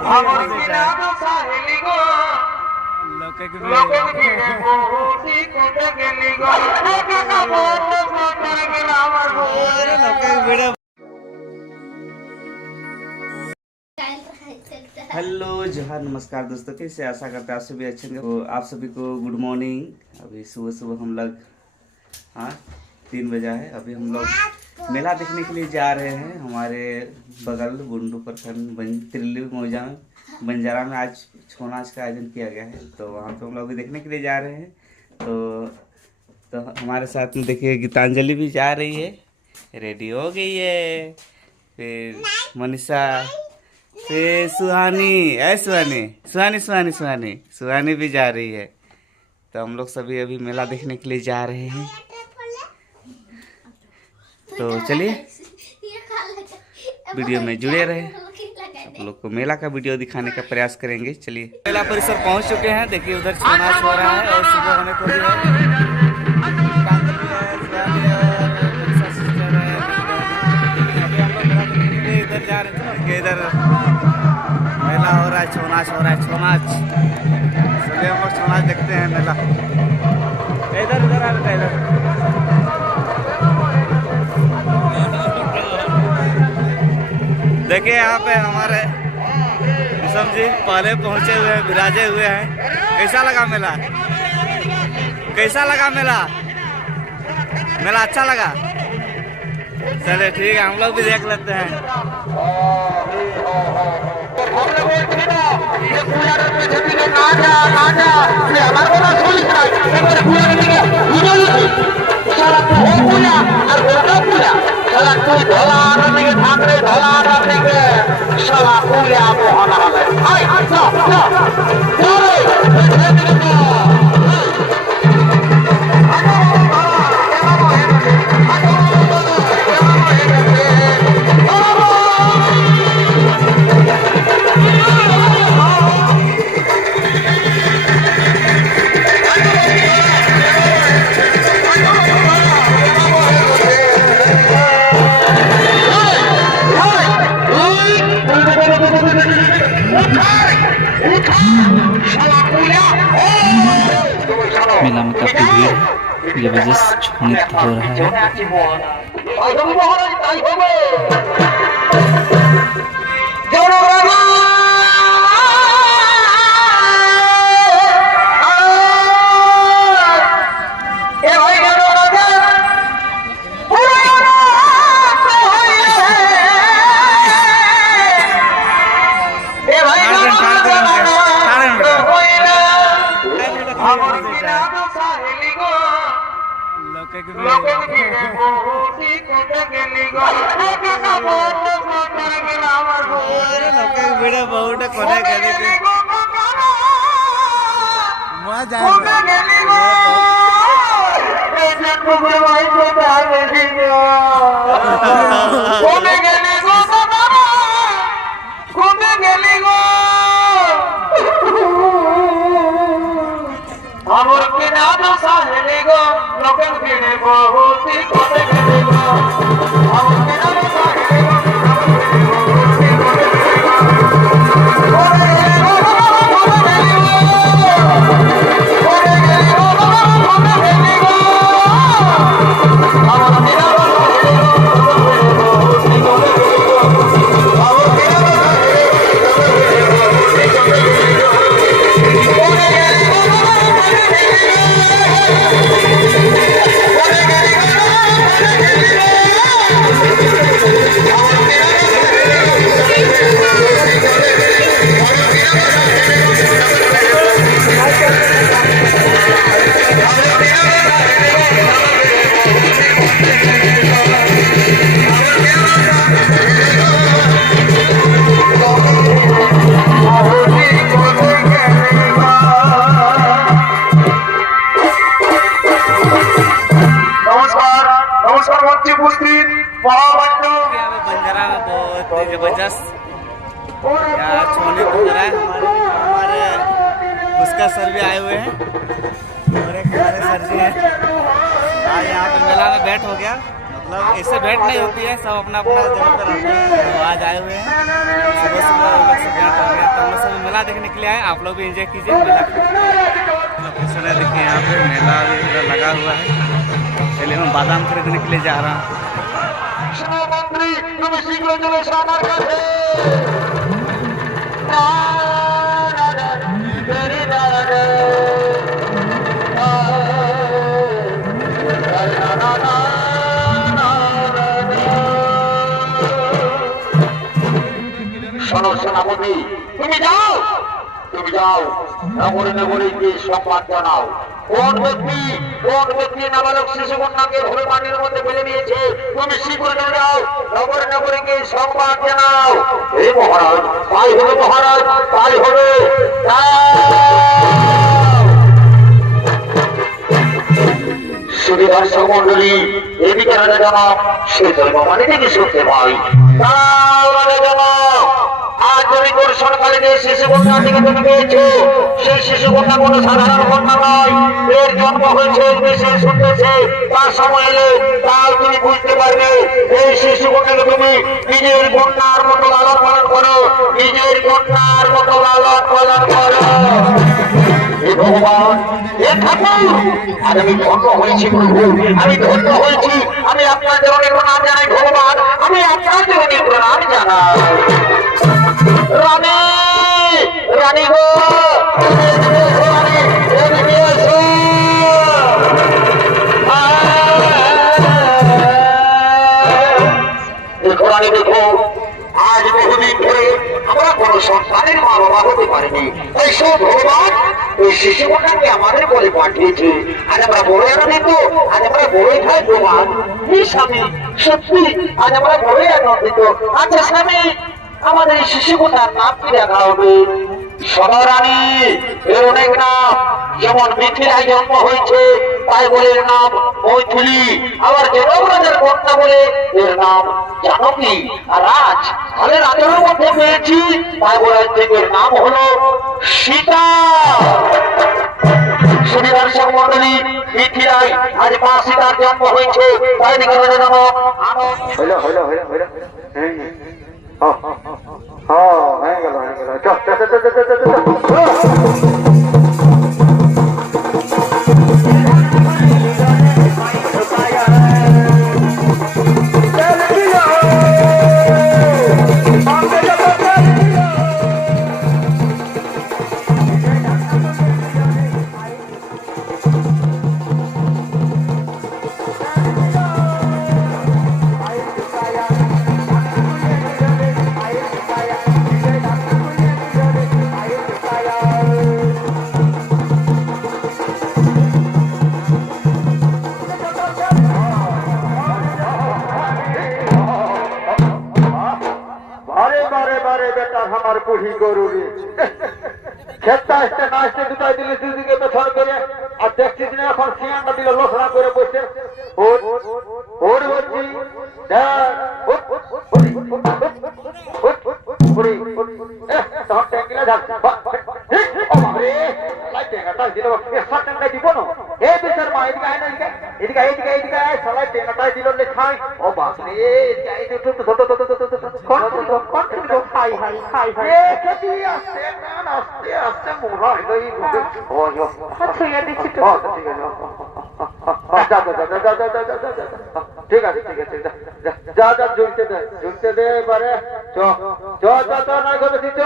Hello जोहार नमस्कार दोस्तों, कैसे आशा करते हैं आप सभी अच्छे होंगे। तो आप सभी को गुड मॉर्निंग। अभी सुबह सुबह हम लोग 3 बजा है। अभी हम लोग मेला देखने के लिए जा रहे हैं। हमारे बगल बुंडू प्रखंड तिरली मौजा में बंजारा में आज छौ नाच का आयोजन किया गया है, तो वहाँ पे हम लोग भी देखने के लिए जा रहे हैं। तो हमारे साथ में देखिए गीतांजलि भी जा रही है, रेडी हो गई है। फिर मनीषा, फिर सुहानी भी जा रही है। तो हम लोग सभी अभी मेला देखने के लिए जा रहे हैं। तो चलिए वीडियो में जुड़े रहे, आप लोग को मेला का वीडियो दिखाने का प्रयास करेंगे। चलिए मेला परिसर पहुंच चुके हैं। देखिए उधर छौ नाच हो रहा है और सुबह होने को इधर जा रहे हैं। इधर मेला हो रहा है, छौ नाच हो रहा है। छौ नाच चलिए हम लोग छौ नाच देखते हैं। मेला इधर उधर आ रहा है। देखिए यहाँ पे हमारे विषम जी पहले पहुँचे हुए हैं, विराजे हुए हैं। कैसा लगा मेला? कैसा लगा मेला? मेला अच्छा लगा? चलिए ठीक है, हम लोग भी देख लेते हैं। मेला में काफी भीड़ है, ये वजह से छौ नृत्य हो रहा है। बंजारा में बहुत जबरदस्त यहाँ छोने को रहा है। हमारे उसका सर भी आए हुए हैं और एक हमारे सर जी हैं। आज यहाँ पे मेला में भेंट हो गया, मतलब ऐसे भेंट नहीं होती है, सब अपना अपना जगह पर रहते हैं। तो आज आए हुए हैं, सुबह सुबह से भेंट हो गया। मेला देखने के लिए आए, आप लोग भी एंजॉय कीजिए मेला। लोकेशन है देखिए, यहाँ पे मेला भी लगा हुआ है। चलिए मैं बादाम खरीदने के लिए जा रहा हूँ। সেনাপতি তুমি যাও, তুমি যাও, নগরে নগরে গিয়ে সংবাদ জানাও কোন ব্যক্তি নাবালক শিশু কন্যাকে ভুল মাটির মধ্যে ফেলে দিয়েছে। তুমি শীঘ্র চলে যাও, নগরে নগরে গিয়ে সংবাদ জানাও। হে মহারাজ, তাই হবে মহারাজ, তাই হবে। দর্শক মন্ডলী, এদিকে রাজা জানাব সেই ধর্মমানি থেকে শুনতে পাই। আজ তুমি কোন সরকারে যে শিশু কন্যা থেকে তুমি পেয়েছো, সেই শিশু কন্যা কোন সাধারণ কন্যা নয়, এর জন্ম হয়েছে দেশে শুনতেছে। তার সময় এলে তাই তুমি বুঝতে পারবে। এই শিশু কন্যাকে তুমি নিজের কন্যার মতো লালন পালন করো, নিজের কন্যার মতো লালন পালন করো। ভগবান, এ ঠাকুর, আর আমি ধন্য হয়েছি প্রভু, আমি ধন্য হয়েছি। আমি আপনার জন্য প্রণাম জানাই ভগবান, আমি আপনার জন্য প্রণাম জানাই। রানী, রানী গো, দেখো রানী, দেখো আজ বহুদিন ধরে আমরা কোন সন্তানের মা বাবা হতে পারিনি। তাই সব ভগবান ওই শিশু কন্যাকে আমাদের বলে পাঠিয়েছে। আজ আমরা বড়ই আনন্দিত, আজ আমরা বড়ই ভাগ্যবান। এই স্বামী, সত্যি আজ আমরা বড়ই আনন্দিত। আচ্ছা স্বামী, আমাদের এই শিশু কন্যার নাম কি রাখা হবে? সদারানী, এর অনেক নাম। যেমন মিথিলায় জন্ম হয়েছে তাই বলে এর নাম মৈথিলী। আবার জনক রাজার কন্যা বলে এর নাম জানকী। আর আজ আমি রাজার মধ্যে পেয়েছি তাই বলে এর নাম হলো সীতা। দর্শক মন্ডলী, মিথিলায় আজ মা সীতার জন্ম হয়েছে তাই নাকি রাজা জনক হইল হইল হইল হইল হয়ে গেল হয়ে গেল। বুড়ি গরু খেতে আসতে না আসতে দুটাই দিলে দুদিকে পেছন করে। আর দেখছিস না এখন সিয়ানটা দিলে লোসনা করে বসে। ওর বলছি তখন ট্যাঙ্কিলে যাচ্ছে দিব না। এই বিচার মা এদিকে আয় না, এদিকে এদিকে এদিকে আয়, সবাই টেঙ্গাটাই দিল লেখাই। ও বাপরে, খাই খাই খাই খাই আস্তে আস্তে আস্তে মোড়া হইল। ঠিক আছে ঠিক আছে, যা যা ঝুলতে দে এবারে। চ চ চ নাই করতেছি চ।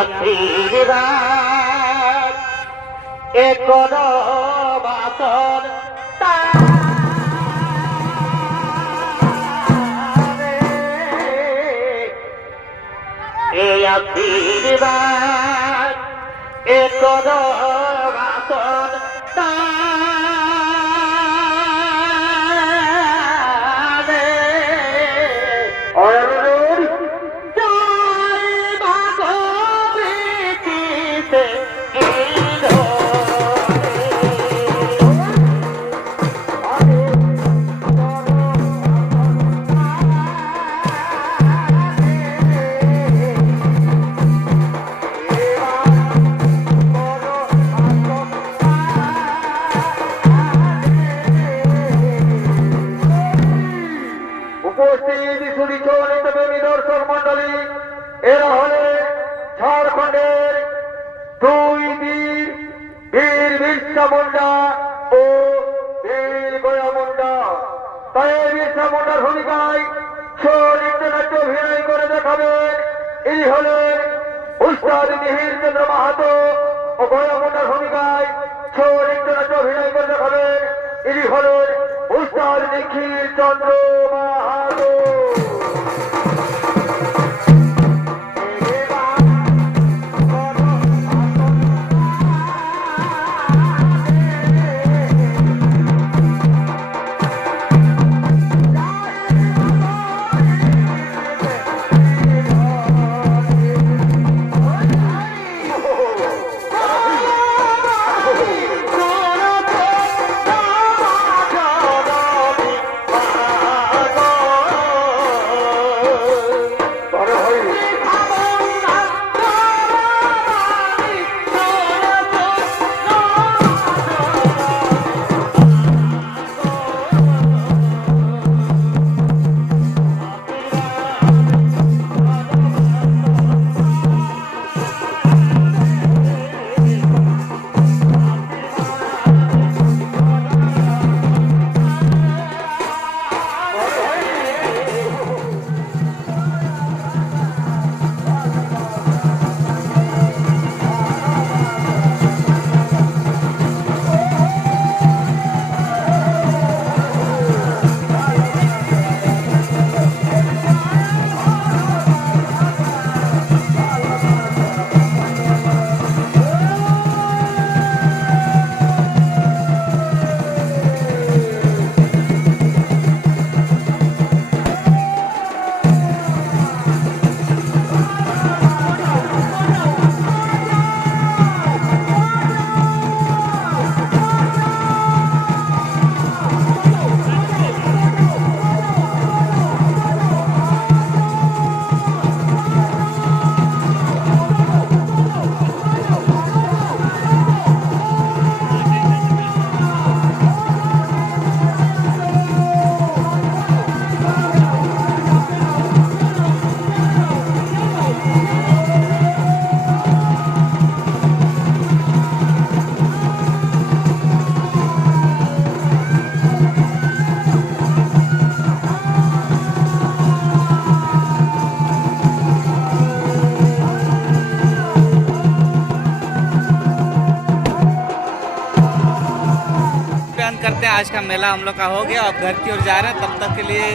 আশীর্বাদ এ করো বাসন এই আশীর্বাদ এ করো বাসন উপস্থিত সুরিচরিত প্রেমী দর্শক মন্ডলী, এরা হলেন ঝাড়খণ্ডের দুই বীর, বীর বিরসা মুন্ডা ও বীর গয়া মুন্ডা। তাই বিরসা মুন্ডার ভূমিকায় নৃত্যনাট্য অভিনয় করে দেখাবেন এই হলেন উস্তাদ মিহির চন্দ্র মাহাতো ও গয়া মুন্ডার ভূমিকায় নৃত্যনাট্য অভিনয় করে দেখাবেন ইনি হলেন উস্তাদ নিখিল চন্দ্র মাহাতো। करते हैं। आज का मेला हम लोग का हो गया, अब घर की ओर जा रहे हैं। तब तक के लिए